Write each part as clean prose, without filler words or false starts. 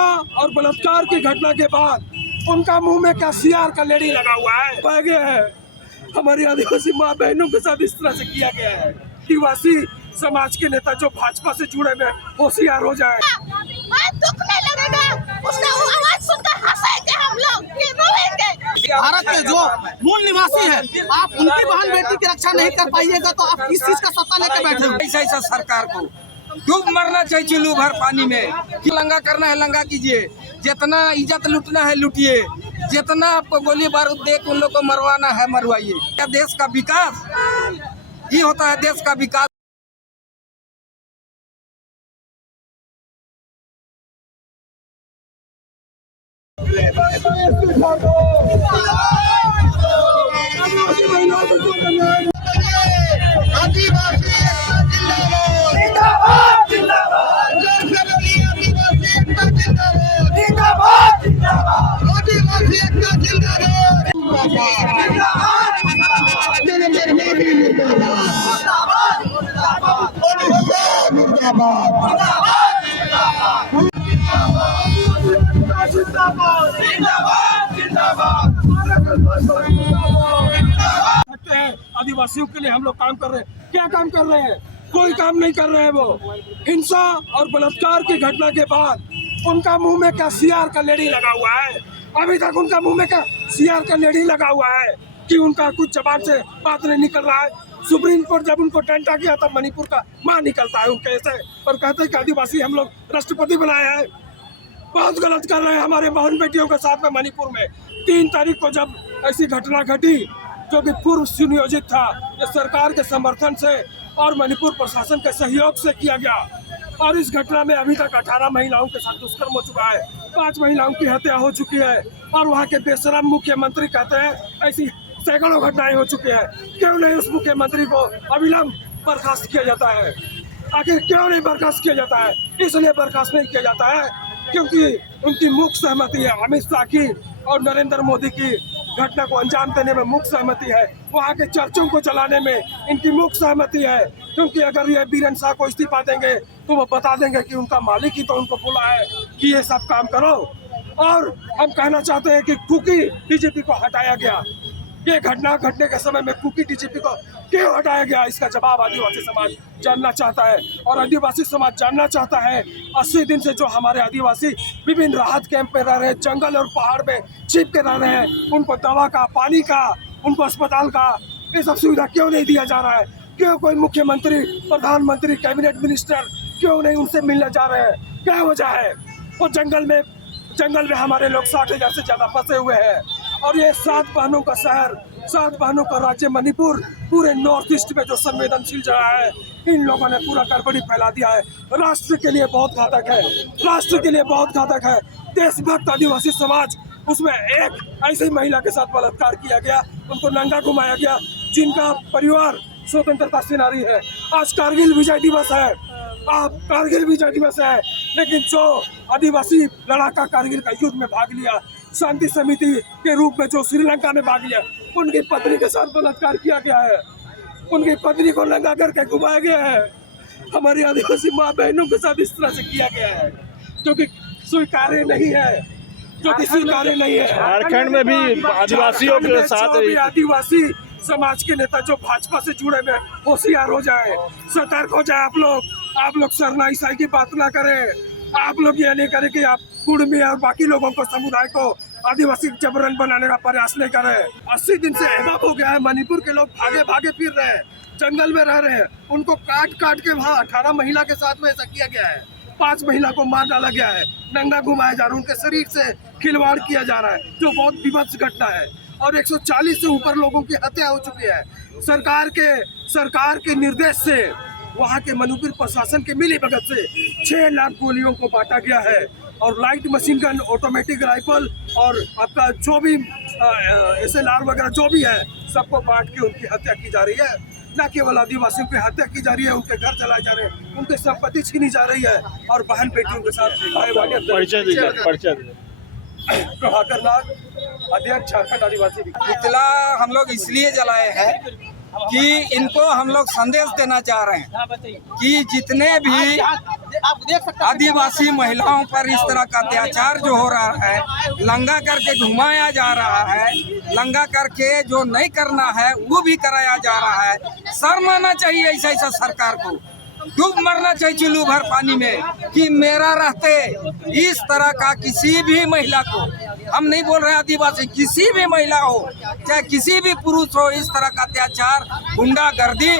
हिंसा और बलात्कार की घटना के बाद उनका मुंह में क्या सीआर का लेडी लगा हुआ है, पाया गया है। हमारी आदिवासी माँ बहनों के साथ इस तरह से किया गया है। आदिवासी समाज के नेता जो भाजपा से जुड़े हुए होशियार हो जाए। दुख नहीं लगेगा, उसका आवाज सुनकर हंसेंगे हम लोग, फिर रोएंगे। भारत के जो मूल निवासी है, आप उनकी बहन बेटी की रक्षा नहीं कर पाइएगा तो आप किस चीज का सत्ता लेकर बैठे हो? ऐसा सरकार को डूब मरना चाहिए चुल्लू भर पानी में। कि लंगा करना है लंगा कीजिए, जितना इज्जत लूटना है लूटिए, जितना आपको गोली बारूद दे उन लोग को मरवाना है मरवाइए। क्या देश का विकास ये होता है? देश का विकास आदिवासियों के लिए हम लोग काम कर रहे हैं। क्या काम कर रहे हैं? कोई काम नहीं कर रहे हैं। वो हिंसा और बलात्कार की घटना के बाद उनका मुंह में क्या सीआर का लेडी लगा हुआ है। अभी तक उनका मुंह में क्या सीआर का लेडी लगा हुआ है कि उनका कुछ जबान से बात नहीं निकल रहा है। सुप्रीम कोर्ट जब उनको डंडा किया तब मणिपुर का मां निकलता है उनके ऐसे और कहते हैं कि आदिवासी हम लोग राष्ट्रपति बनाए हैं। बहुत गलत कर रहे हैं हमारे बहन बेटियों के साथ में। मणिपुर में 3 तारीख को जब ऐसी घटना घटी जो कि पूर्व सुनियोजित था, ये सरकार के समर्थन से और मणिपुर प्रशासन के सहयोग से किया गया। और इस घटना में अभी तक 18 महिलाओं के साथ दुष्कर्म हो चुका है, 5 महिलाओं की हत्या हो चुकी है और वहाँ के बेशरम मुख्यमंत्री कहते हैं ऐसी सैकड़ों घटनाएं हो चुकी है। क्यों नहीं उस मुख्यमंत्री को अविलंब बर्खास्त किया जाता है? आखिर क्यों नहीं बर्खास्त किया जाता है? इसलिए बर्खास्त नहीं किया जाता है क्योंकि उनकी मुख्य सहमति है अमित शाह की और नरेंद्र मोदी की घटना को अंजाम देने में मुख्य सहमति है। वहाँ के चर्चों को चलाने में इनकी मुख्य सहमति है क्योंकि अगर ये बीरेन शाह को इस्तीफा देंगे तो वो बता देंगे कि उनका मालिक ही तो उनको बोला है कि ये सब काम करो। और हम कहना चाहते हैं कि कुकी डीजीपी को हटाया गया। ये घटना घटने के समय में कुकी डीजीपी को क्यों हटाया गया, इसका जवाब आदिवासी समाज जानना चाहता है। और आदिवासी समाज जानना चाहता है 80 दिन से जो हमारे आदिवासी विभिन्न राहत कैंप में रह रहे हैं, जंगल और पहाड़ में छिप के रह रहे हैं, उनको दवा का, पानी का, उनको अस्पताल का ये सब सुविधा क्यों नहीं दिया जा रहा है? क्यों कोई मुख्यमंत्री, प्रधानमंत्री, कैबिनेट मिनिस्टर क्यों नहीं उनसे मिलने जा रहे हैं? क्या वजह है? वो जंगल में हमारे लोग 60,000 से ज्यादा फंसे हुए हैं और ये 7 बहनों का शहर, 7 बहनों का राज्य मणिपुर पूरे नॉर्थ ईस्ट में जो संवेदनशील जगह है, इन लोगों ने पूरा गड़बड़ी फैला दिया है। राष्ट्र के लिए बहुत घातक है, राष्ट्र के लिए बहुत घातक है। देशभक्त आदिवासी समाज, उसमें एक ऐसी महिला के साथ बलात्कार किया गया, उनको नंगा घुमाया गया, जिनका परिवार स्वतंत्रता सेनानी है। आज कारगिल विजय दिवस है, कारगिल विजय दिवस है, लेकिन जो आदिवासी लड़ाका कारगिल का युद्ध में भाग लिया, शांति समिति के रूप में जो श्रीलंका में भाग लिया, उनकी पत्नी के साथ बलात्कार किया गया है, उनकी पत्नी को नंगा करके घुमाया गया है। हमारी आदिवासी माँ बहनों के साथ इस तरह से किया गया है जो कि स्वीकार्य नहीं है, जो कि स्वीकार्य नहीं है। झारखंड में भी आदिवासियों के साथ आदिवासी समाज के नेता जो भाजपा से जुड़े हुए होशियार हो जाए, सतर्क हो जाए। आप लोग सरना ईसाई की बात ना करें। आप लोग ये नहीं करें कि आप कुर्मी और बाकी लोगों को, समुदाय को आदिवासी जबरन बनाने का प्रयास नहीं कर रहे। 80 दिन से एहबाब हो गया है। मणिपुर के लोग भागे भागे फिर रहे हैं, जंगल में रह रहे हैं। उनको काट काट के वहाँ 18 महिला के साथ में ऐसा किया गया है। 5 महिला को मार डाला गया है, नंगा घुमाया जा रहा है, उनके शरीर से खिलवाड़ किया जा रहा है, जो बहुत विभत्स घटना है। और 140 से ऊपर लोगों की हत्या हो चुकी है। सरकार के निर्देश से, वहाँ के मणिपुर प्रशासन के मिलीभगत से 6 लाख गोलियों को बांटा गया है और light machine gun, automatic rifle और आपका जो भी SLR वगैरह जो भी है, सबको बांट के उनकी हत्या की जा रही है। न केवल आदिवासियों की हत्या की जा रही है, उनके घर जलाए जा रहे हैं, उनकी संपत्ति छीनी जा रही है और बहन बेटियों के साथ प्रभाकर नाग, अध्यक्ष झारखंड आदिवासी। पुतला हम लोग इसलिए जलाए हैं कि इनको हम लोग संदेश देना चाह रहे हैं कि जितने भी आप देख सकते हैं आदिवासी महिलाओं पर इस तरह का अत्याचार जो हो रहा है, लंगा करके घुमाया जा रहा है, लंगा करके जो नहीं करना है वो भी कराया जा रहा है। शर्म आना चाहिए ऐसा सरकार को, डूब मरना चाहिए चुल्लू भर पानी में कि मेरा रहते इस तरह का किसी भी महिला को, हम नहीं बोल रहे आदिवासी, किसी भी महिला हो चाहे किसी भी पुरुष हो, इस तरह का अत्याचार गुंडागर्दी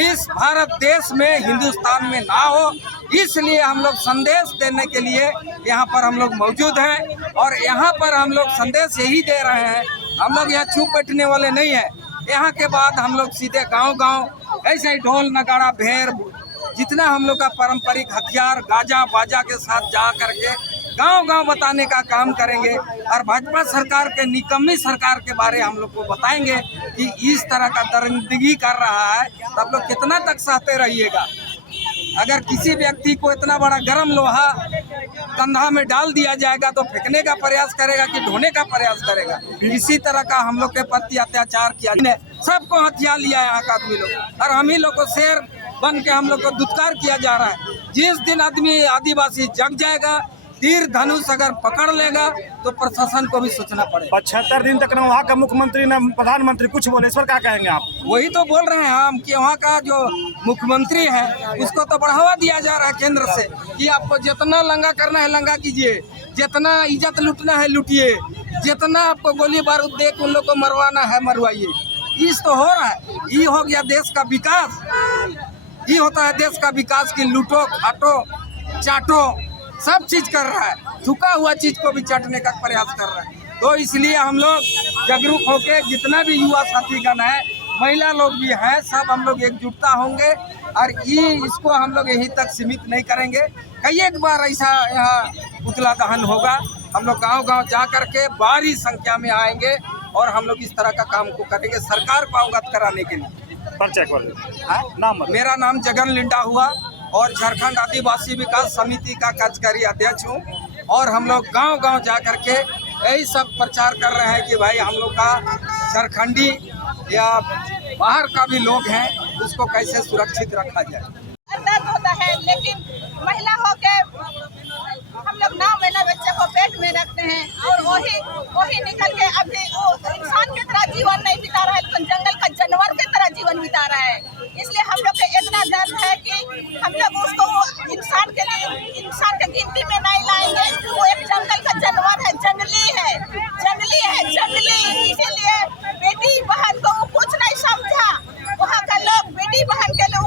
इस भारत देश में हिंदुस्तान में ना हो। इसलिए हम लोग संदेश देने के लिए यहाँ पर हम लोग मौजूद हैं और यहाँ पर हम लोग संदेश यही दे रहे हैं। हम लोग यहाँ चुप बैठने वाले नहीं हैं। यहाँ के बाद हम लोग सीधे गांव-गांव ऐसे ही ढोल नगाड़ा भेर जितना हम लोग का पारंपरिक हथियार गाजा बाजा के साथ जा करके गांव-गांव बताने का काम करेंगे और भाजपा सरकार के निकम्मी सरकार के बारे हम लोग को बताएंगे कि इस तरह का दरिंदगी कर रहा है तो आप लोग कितना तक सहते रहिएगा। अगर किसी व्यक्ति को इतना बड़ा गर्म लोहा कंधा में डाल दिया जाएगा तो फेंकने का प्रयास करेगा कि ढोने का प्रयास करेगा। इसी तरह का हम लोग के प्रति अत्याचार किया, सबको हथियार लिया यहाँ का आदमी लोग और हम ही लोग को शेर बन के हम लोग को दुत्कार किया जा रहा है। जिस दिन आदमी आदिवासी जग जाएगा, तीर धनुष अगर पकड़ लेगा तो प्रशासन को भी सोचना पड़ेगा। 75 दिन तक न वहाँ का मुख्यमंत्री न प्रधानमंत्री कुछ बोले, इस पर क्या कहेंगे आप? वही तो बोल रहे हैं हम कि वहाँ का जो मुख्यमंत्री है उसको तो बढ़ावा दिया जा रहा है केंद्र से कि आपको जितना लंगा करना है लंगा कीजिए, जितना इज्जत लूटना है लूटिए, जितना आपको गोली बारूद दे के उन लोग को मरवाना है मरवाइए। इस तो हो रहा है, ये हो गया देश का विकास। ये होता है देश का विकास की लूटो खाटो चाटो सब चीज कर रहा है, थुका हुआ चीज को भी चाटने का प्रयास कर रहा है। तो इसलिए हम लोग जागरूक होके जितना भी युवा साथीगण है, महिला लोग भी हैं, सब हम लोग एकजुटता होंगे और ये इसको हम लोग यहीं तक सीमित नहीं करेंगे। कई एक बार ऐसा यहाँ पुतला दहन होगा, हम लोग गांव-गांव जा करके भारी संख्या में आएंगे और हम लोग इस तरह का काम को करेंगे सरकार को अवगत कराने के लिए। मेरा नाम जगन लिंडा हुआ और झारखंड आदिवासी विकास समिति का कार्यकारी अध्यक्ष हूँ और हम लोग गांव-गांव जा करके यही सब प्रचार कर रहे हैं कि भाई हम लोग का झारखंडी या बाहर का भी लोग हैं उसको कैसे सुरक्षित रखा जाए। दर्द होता है लेकिन महिला होके हम लोग 9 महीना बच्चे को पेट में रखते हैं और वही निकल के अभी वो इंसान की तरह जीवन नहीं बिता रहा है, लेकिन जंगल का जानवर की तरह जीवन बिता रहा है। इसलिए हम लोग के इतना दर्द है कि हम लोग उसको इंसान के गिनती में नहीं लाएंगे। वो एक जंगल का जानवर है, जंगली। इसीलिए बेटी बहन को वो कुछ नहीं समझा। वहाँ का लोग बेटी बहन के लिए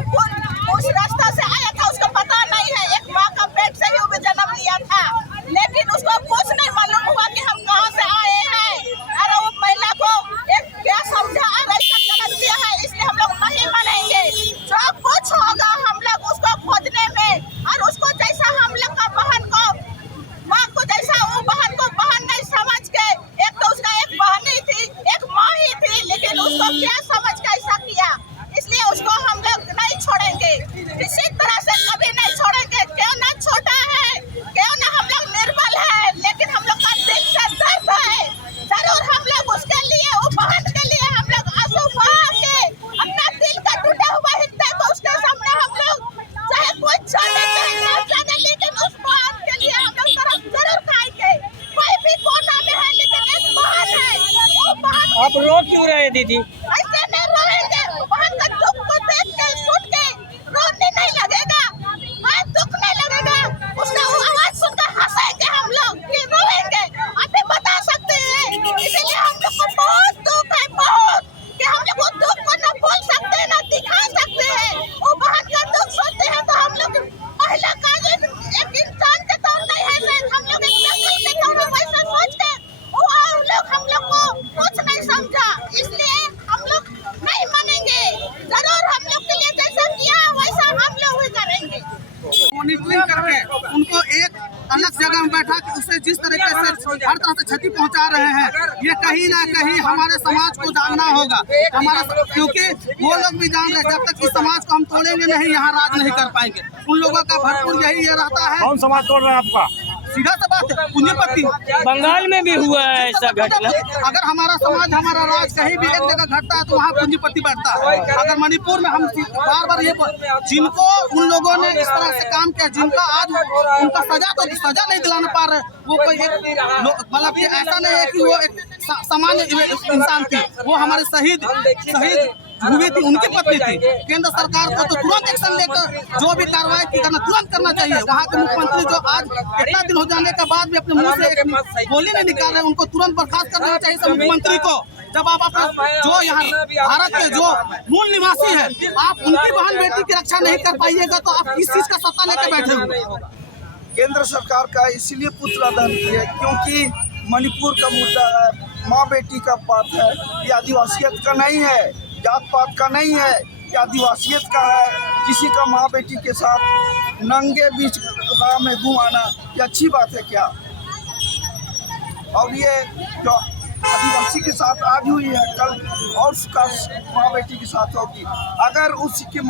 उस रास्ता से आया था, उसको पता नहीं है। एक माँ का पेट से ही वो जन्म लिया था, लेकिन उसको कुछ नहीं मालूम हुआ कि हम कहाँ से आए हैं। अरे वो महिला को एक क्या समझा और ऐसा गलत किया है, इसलिए हम लोग नहीं मानेंगे। जो कुछ होगा हम लोग उसको खोजने में और उसको जैसा हम लोग का बहन को माँ को जैसा वो बहन को बहन नहीं समझ के, एक तो उसका एक बहन ही थी, एक माँ ही थी, लेकिन उसको क्या समझ के ऐसा किया, इसलिए उसको हम लोग नहीं छोड़ेंगे। इसी तरह से कभी नहीं छोड़ेंगे। क्यों ना छोटा है, क्यों ना हम लोग निर्बल है, लेकिन हम लोग का दिल से दर्द है। जरूर हम लोग उसके लिए, वो बहन के लिए हम लोग आंसू बहा के अपना दिल का टूटा हुआ हिस्सा को उसके सामने हम लोग चाहे कोई जाने चाहे ना जाने, लेकिन उस बहन के लिए हम लोग तरफ जरूर खाएंगे। कोई भी कोना में है लेकिन एक बहन है, वो बहन। आप रो क्यों रहे दीदी? ऐसे नहीं रोएंगे, बहन का दुख को देख के सुन के रोने नहीं लगेगा, दुख नहीं लगेगा। उसका वो आवाज सुनकर हंसेंगे हम लोग कि रोएंगे, आप भी बता सकते हैं। इसीलिए हम लोग को बहुत दुख है, बहुत, कि हम लोग वो दुख को न बोल सकते हैं, न दिखा सकते हैं। वो बहन का दुख सुनते हैं तो हम लोग महिला का एक इंसान के तौर नहीं है, हम लोग एक नस्ल के तौर में वैसा सोच के वो हम लोग को कुछ नहीं समझा, इसलिए हम लोग नहीं मानेंगे। जरूर हम लोग के लिए जैसा किया वैसा हम लोग भी करेंगे। मॉनिटरिंग करके उनको एक अलग जगह में बैठा के उससे जिस तरीके से हर तरह से क्षति पहुंचा रहे हैं, ये कहीं ना कहीं हमारे समाज को जानना होगा। क्योंकि वो लोग भी जान रहे जब तक इस समाज को हम तोड़ेंगे नहीं, यहाँ राज नहीं कर पाएंगे। उन लोगों का भरपूर यही ये रहता है। कौन समाज तोड़ रहा है आपका? सीधा सा बात है, पूंजीपति। बंगाल में भी हुआ है ऐसा घटना। अगर हमारा समाज, हमारा राज कहीं भी एक जगह घटता है तो वहाँ पूंजीपति बैठता है। अगर मणिपुर में हम बार बार ये जिनको उन लोगों ने इस तरह से काम किया, जिनका आज उनका सजा नहीं दिलाना पा रहे, वो कोई मतलब कि ऐसा नहीं है कि वो एक सामान्य इंसान थी, वो हमारे शहीद हुई थी, उनकी पत्नी थी। केंद्र सरकार को तो तुरंत एक्शन लेकर जो भी कार्रवाई करना तुरंत करना चाहिए। वहाँ के मुख्यमंत्री जो आज इतना दिन हो जाने के बाद भी अपने मुंह से एक बोली नहीं निकाल रहे, उनको तुरंत बर्खास्त कर देना चाहिए मुख्यमंत्री को। जब आप अपना जो यहाँ भारत के जो मूल निवासी है, आप उनकी बहन बेटी की रक्षा नहीं कर पाइएगा तो आप किस चीज का सत्ता लेकर बैठे हुए? केंद्र सरकार का इसीलिए पुत्रदान किया क्योंकि मणिपुर का मुद्दा है, माँ बेटी का बात है। ये आदिवासियत का नहीं है, जात पात का नहीं है, ये आदिवासियत का है। किसी का माँ बेटी के साथ नंगे बीच राह में घुमाना ये अच्छी बात है क्या? और ये जो आदिवासी के साथ आज हुई है, कल और उसका माँ बेटी के साथ होगी। अगर उसके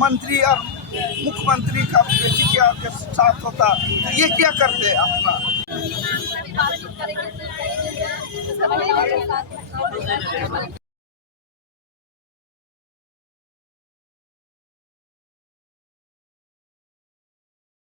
मंत्री और मुख्यमंत्री का बेटी के साथ होता तो ये क्या करते अपना?